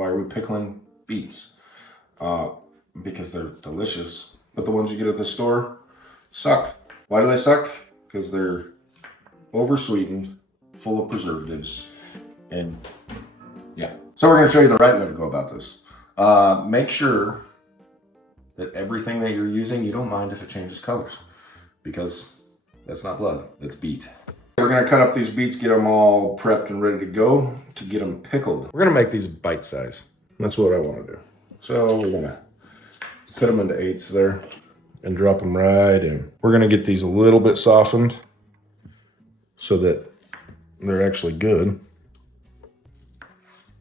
Why are we pickling beets? Because they're delicious, but the ones you get at the store suck. Why do they suck? Because they're over-sweetened, full of preservatives, and yeah. So we're going to show you the right way to go about this. Make sure that everything that you're using, you don't mind if it changes colors, because that's not blood, it's beet. We're going to cut up these beets, get them all prepped and ready to go to get them pickled. We're going to make these bite size. That's what I want to do. So we're going to cut them into eighths there and drop them right in. We're going to get these a little bit softened so that they're actually good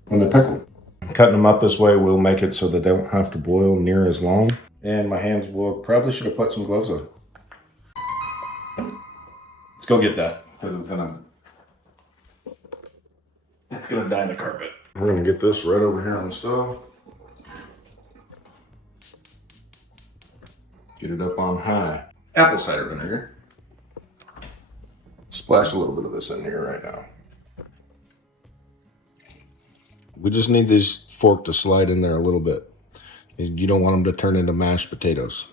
when they're pickled. Cutting them up this way will make it so that they don't have to boil near as long. And my hands will probably should have put some gloves on. Let's go get that, because it's gonna dye the carpet. We're gonna get this right over here on the stove. Get it up on high. Apple cider vinegar. Splash a little bit of this in here right now. We just need this fork to slide in there a little bit. You don't want them to turn into mashed potatoes.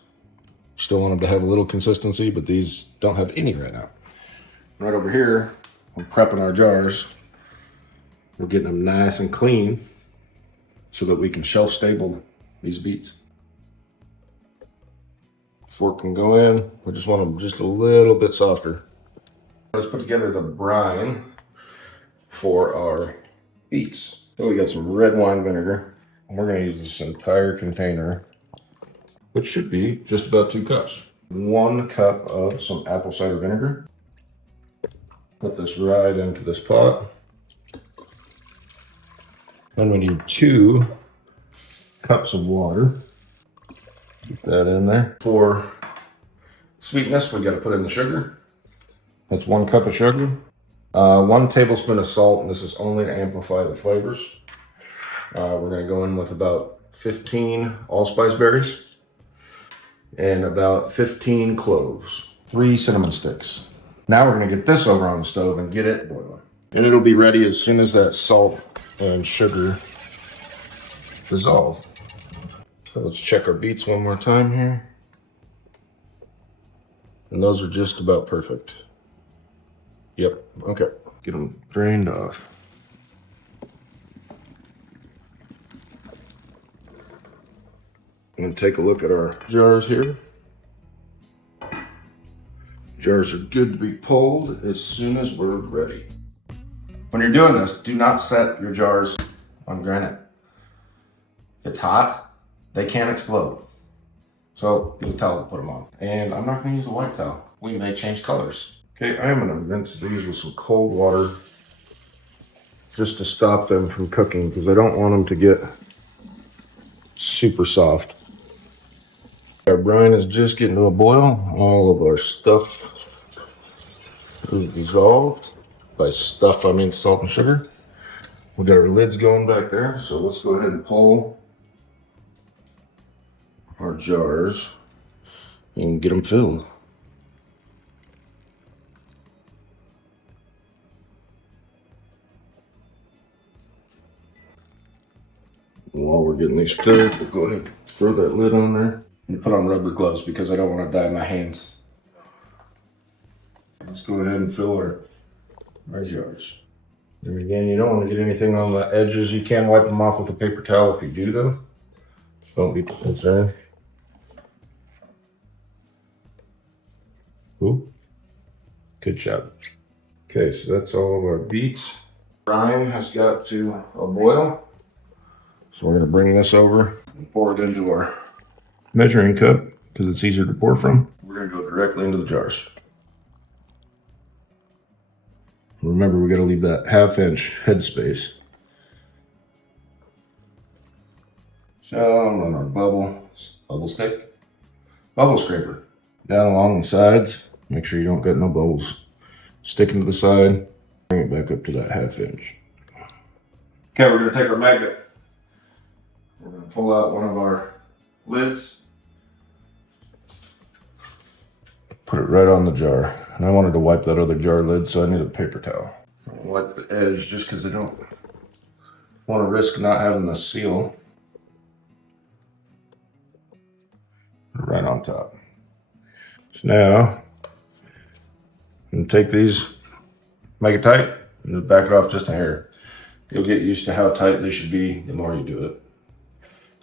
You still want them to have a little consistency, but these don't have any right now. Right over here, we're prepping our jars. We're getting them nice and clean so that we can shelf stable these beets. Fork can go in. We just want them just a little bit softer. Let's put together the brine for our beets. So we got some red wine vinegar, and we're going to use this entire container, which should be just about 2 cups. 1 cup of some apple cider vinegar. Put this right into this pot. Then we need 2 cups of water. Keep that in there. For sweetness, we got to put in the sugar. That's 1 cup of sugar. 1 tablespoon of salt, and this is only to amplify the flavors. We're going to go in with about 15 allspice berries and about 15 cloves, 3 cinnamon sticks. Now we're going to get this over on the stove and get it boiling. And it'll be ready as soon as that salt and sugar dissolve. So let's check our beets one more time here. And those are just about perfect. Yep, okay. Get them drained off. I'm going to take a look at our jars here. Jars are good to be pulled as soon as we're ready. When you're doing this, do not set your jars on granite. If it's hot, they can explode. So get a towel to put them on. And I'm not going to use a white towel. We may change colors. Okay, I am going to rinse these with some cold water just to stop them from cooking, because I don't want them to get super soft. Our brine is just getting to a boil. All of our stuff is dissolved. By stuff, I mean salt and sugar. We got our lids going back there, so let's go ahead and pull our jars and get them filled. While we're getting these filled, we'll go ahead and throw that lid on there and put on rubber gloves because I don't want to dye my hands. Let's go ahead and fill our jars. And again, you don't want to get anything on the edges. You can wipe them off with a paper towel if you do though. Don't be concerned. Ooh, good job. Okay, so that's all of our beets. Brine has got to a boil. So we're going to bring this over and pour it into our measuring cup because it's easier to pour from. We're going to go directly into the jars. Remember, we got to leave that 1/2 inch head space. So I'm on our bubble scraper down along the sides. Make sure you don't get no bubbles sticking to the side. Bring it back up to that 1/2 inch. Okay, we're going to take our magnet. We're going to pull out one of our lids, put it right on the jar. And I wanted to wipe that other jar lid, so I need a paper towel. I'll wipe the edge just because I don't want to risk not having the seal right on top. So now, I'm take these, make it tight, and just back it off just a hair. You'll get used to how tight they should be the more you do it.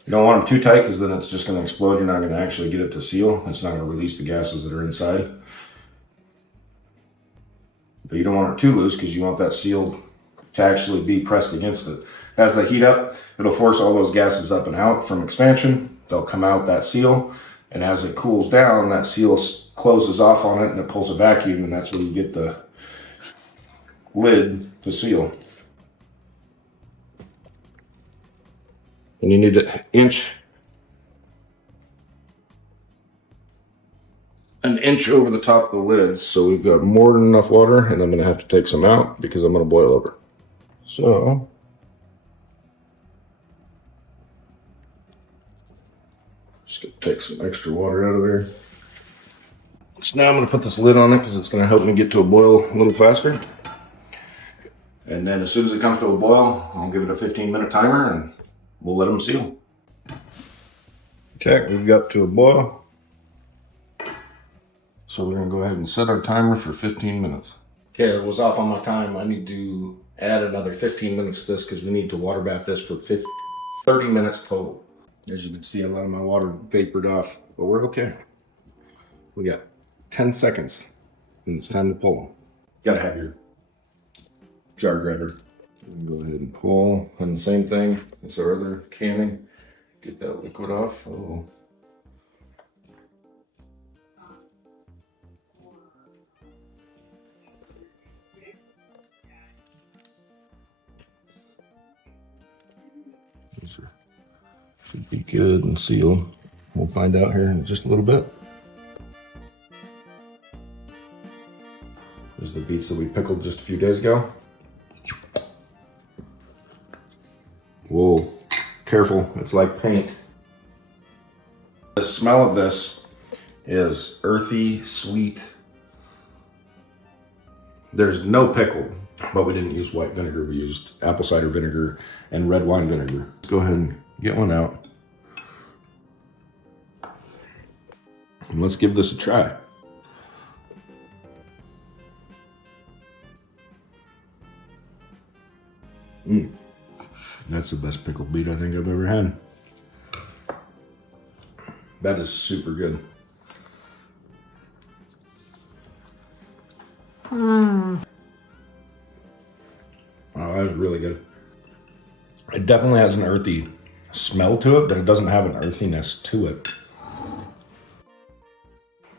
You don't want them too tight because then it's just going to explode. You're not going to actually get it to seal. It's not going to release the gases that are inside. But you don't want it too loose because you want that seal to actually be pressed against it. As they heat up, it'll force all those gases up and out from expansion. They'll come out that seal. And as it cools down, that seal closes off on it and it pulls a vacuum, and that's where you get the lid to seal. And you need an inch over the top of the lid. So we've got more than enough water, and I'm gonna have to take some out because I'm gonna boil over. So just gonna take some extra water out of there. So now I'm gonna put this lid on it because it's gonna help me get to a boil a little faster. And then as soon as it comes to a boil, I'll give it a 15-minute timer and we'll let them seal. Okay, we've got to a boil. So we're gonna go ahead and set our timer for 15 minutes. Okay, it was off on my time. I need to add another 15 minutes to this because we need to water bath this for 30 minutes total. As you can see, a lot of my water vapored off, but we're okay. We got 10 seconds and it's time to pull. You gotta have your jar grabber. Go ahead and pull, and the same thing as our other canning. Get that liquid off. Oh. These should be good and sealed. We'll find out here in just a little bit. There's the beets that we pickled just a few days ago. Whoa, careful, it's like paint. The smell of this is earthy, sweet. There's no pickle, but we didn't use white vinegar. We used apple cider vinegar and red wine vinegar. Let's go ahead and get one out. And let's give this a try. That's the best pickled beet I think I've ever had. That is super good. Oh, that was really good. It definitely has an earthy smell to it, but it doesn't have an earthiness to it.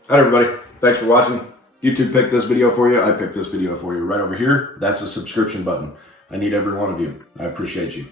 All right, everybody. Thanks for watching. YouTube picked this video for you. I picked this video for you right over here. That's the subscription button. I need every one of you. I appreciate you.